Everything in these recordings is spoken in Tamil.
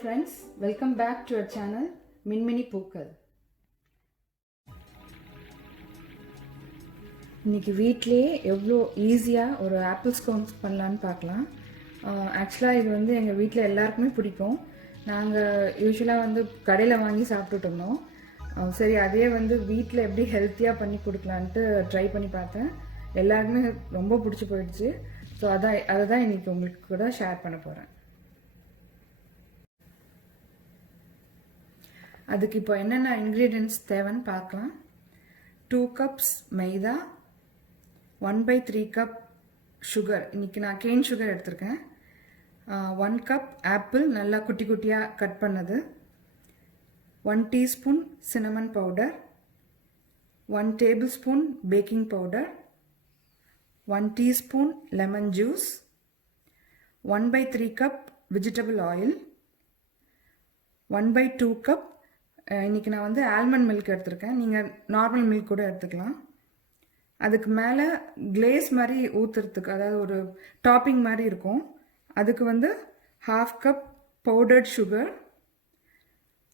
friends, welcome back to our channel மின்மினி பூக்கள். இன்னைக்கு வீட்லயே எவ்வளோ ஈஸியாக ஒரு ஆப்பிள் ஸ்கோன்ஸ் பண்ணலான்னு பார்க்கலாம். ஆக்சுவலாக இது வந்து எங்கள் வீட்டில் எல்லாருக்குமே பிடிக்கும். நாங்கள் யூஸ்வலாக வந்து கடையில் வாங்கி சாப்பிட்டுட்டு இருந்தோம். சரி அதே வந்து வீட்டில் எப்படி ஹெல்த்தியாக பண்ணி கொடுக்கலான்ட்டு ட்ரை பண்ணி பார்த்தேன். எல்லாருக்குமே ரொம்ப பிடிச்சி போயிடுச்சு. ஸோ அதை தான் இன்றைக்கி உங்களுக்கு கூட ஷேர் பண்ண போகிறேன். அதுக்கு இப்போ என்னென்ன இன்க்ரீடியன்ட்ஸ் தேவைன்னு பார்க்கலாம். 2 கப்ஸ் மைதா, 1/3 கப் சுகர். இன்றைக்கி நான் கேன் சுகர் எடுத்திருக்கேன். 1 கப் ஆப்பிள் நல்லா குட்டி குட்டியாக கட் பண்ணது, 1 teaspoon cinnamon powder, 1 table spoon baking powder, 1 teaspoon lemon juice, 1/3 cup vegetable oil, 1/2 cup இன்றைக்கி நான் வந்து ஆல்மண்ட் மில்க் எடுத்திருக்கேன். நீங்கள் நார்மல் மில்க் கூட எடுத்துக்கலாம். அதுக்கு மேலே கிளேஸ் மாதிரி ஊற்றுறதுக்கு, அதாவது ஒரு டாப்பிங் மாதிரி இருக்கும். அதுக்கு வந்து 1/2 cup powdered sugar,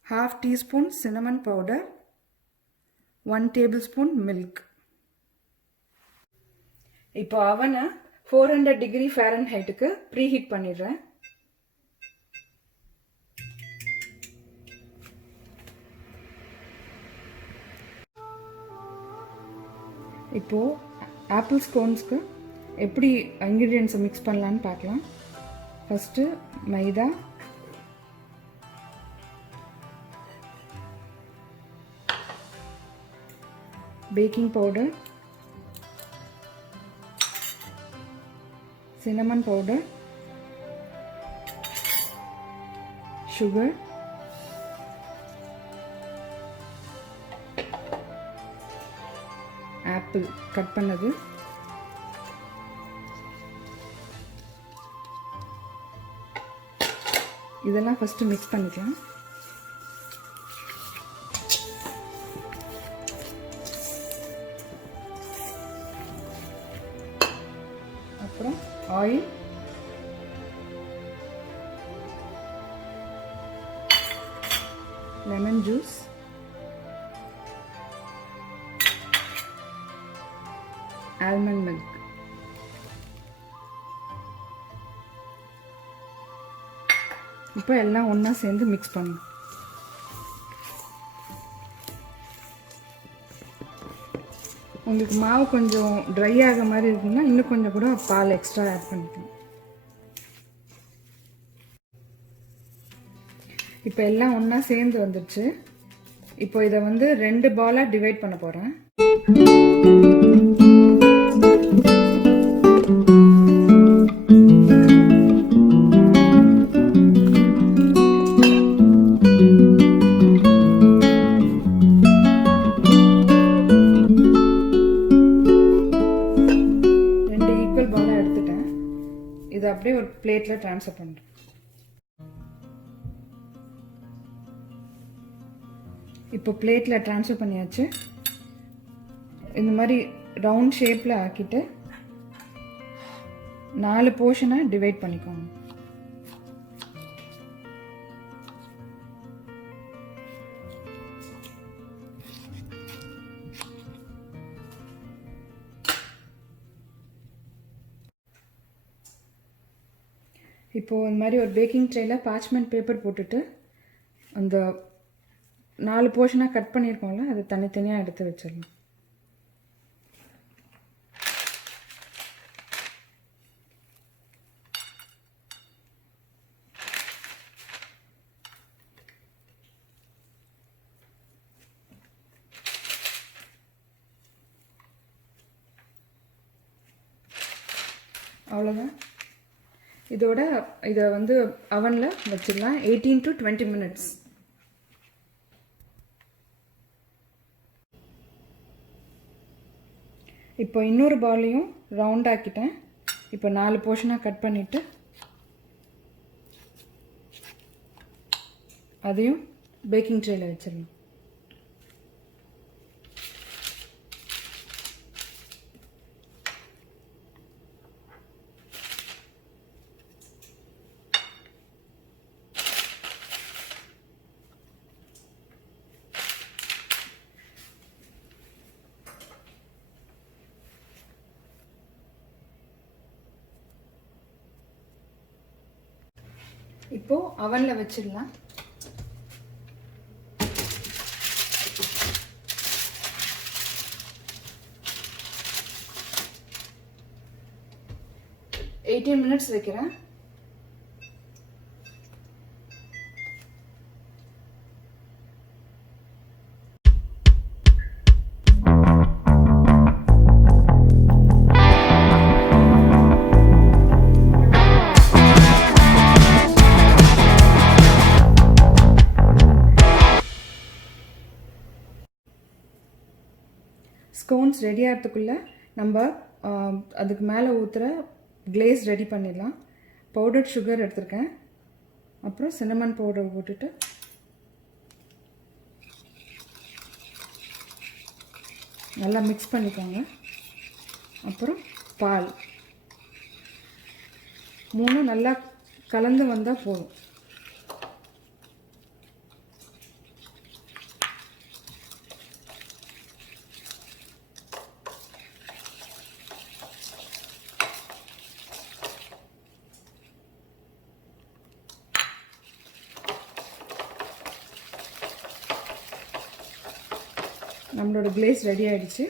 1/2 teaspoon cinnamon powder, 1 table spoon milk. இப்போ அவனை 400 டிகிரி ஃபாரன்ஹைட்டுக்கு ப்ரீஹீட் பண்ணிடுறேன். இப்போது ஆப்பிள் ஸ்கோன்ஸ்க்கு எப்படி இன்க்ரீடியன்ஸை மிக்ஸ் பண்ணலான்னு பார்க்கலாம். First maida, baking powder, cinnamon powder, sugar, apple cut பண்ணது, இதெல்லாம் ஃபஸ்ட்டு மிக்ஸ் பண்ணிக்கலாம். அப்புறம் oil, lemon juice, almond milk. இப்போ எல்லாம் ஒன்றா சேர்ந்து மிக்ஸ் பண்ணணும். உங்களுக்கு மாவு கொஞ்சம் ட்ரை ஆக மாதிரி இருக்குன்னா இன்னும் கொஞ்சம் கூட பால் எக்ஸ்ட்ரா ஆட் பண்ணிக்கலாம். இப்போ எல்லாம் ஒன்றா சேர்ந்து வந்துடுச்சு. இப்போ இதை வந்து 2 பாலாக டிவைட் பண்ண போகிறேன். இதை அப்படியே ஒரு பிளேட்டில் ட்ரான்ஸ்ஃபர் பண்ணுறேன். இப்போ பிளேட்டில் ட்ரான்ஸ்ஃபர் பண்ணியாச்சு. இந்த மாதிரி ரவுண்ட் ஷேப்பில் ஆக்கிட்டு 4 போர்ஷனாக டிவைட் பண்ணிக்கோங்க. இப்போது இந்த மாதிரி ஒரு பேக்கிங் ட்ரேயில் பார்ச்மெண்ட் பேப்பர் போட்டுட்டு அந்த 4 போர்ஷனாக கட் பண்ணியிருக்கோம்ல அதை தனித்தனியாக எடுத்து வச்சிடலாம். அவ்வளோதான். இதோட இதை வந்து அவனில் வச்சிடலாம் 18 to 20 மினிட்ஸ். இப்போ இன்னொரு பாலையும் ரவுண்ட் ஆக்கிட்டேன். இப்போ 4 போர்ஷனாக கட் பண்ணிவிட்டு அதையும் பேக்கிங் ட்ரேயில் வச்சிடலாம். இப்போ அவன்ல வச்சிடலாம். $18 minutes வைக்கிறேன். ஸ்கோன்ஸ் ரெடி ஆகிறதுக்குள்ளே நம்ம அதுக்கு மேலே ஊற்றுற கிளேஸ் ரெடி பண்ணிடலாம். பவுடர்ட் சுகர் எடுத்திருக்கேன். அப்புறம் சின்னமன் பவுடர் போட்டுட்டு நல்லா மிக்ஸ் பண்ணிக்கோங்க. அப்புறம் பால் 3 நல்லா கலந்து வந்தால் போதும். நம்மளோட கிளேஸ் ரெடி ஆயிடுச்சு.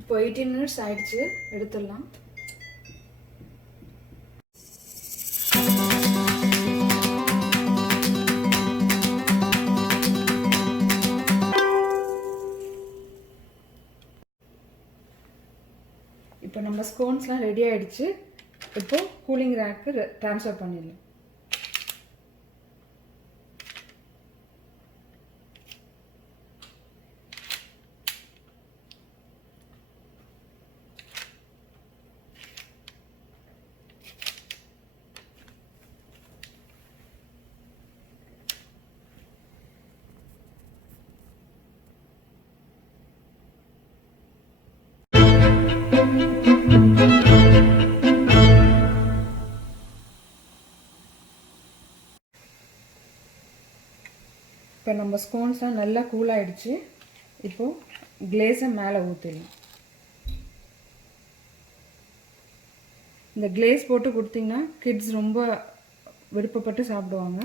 இப்போ 18 minutes ஆயிடுச்சு, எடுத்துடலாம். இப்போ நம்ம ஸ்கோன்ஸ்லாம் ரெடி ஆகிடுச்சு. இப்போ கூலிங் ரேக்கு ட்ரான்ஸ்ஃபர் பண்ணிடலாம். இப்போ நம்ம ஸ்கோன்ஸ்லாம் நல்லா கூல் ஆகிடுச்சு. இப்போது கிளேஸை மேலே ஊற்றிடலாம். இந்த கிளேஸ் போட்டு கொடுத்தீங்கன்னா கிட்ஸ் ரொம்ப விருப்பப்பட்டு சாப்பிடுவாங்க.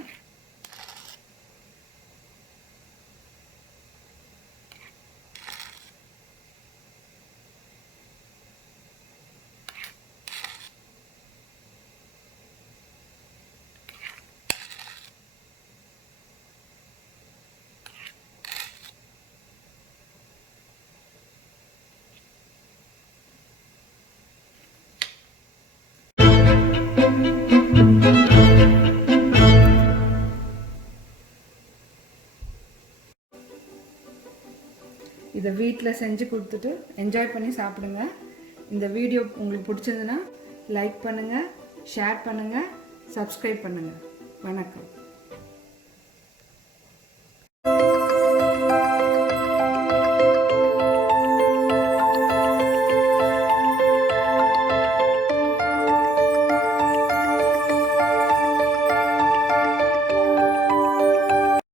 இதை வீட்டில் செஞ்சு கொடுத்துட்டு என்ஜாய் பண்ணி சாப்பிடுங்க. இந்த வீடியோ உங்களுக்கு பிடிச்சதுன்னா லைக் பண்ணுங்கள், ஷேர் பண்ணுங்கள், சப்ஸ்கிரைப் பண்ணுங்கள். வணக்கம்.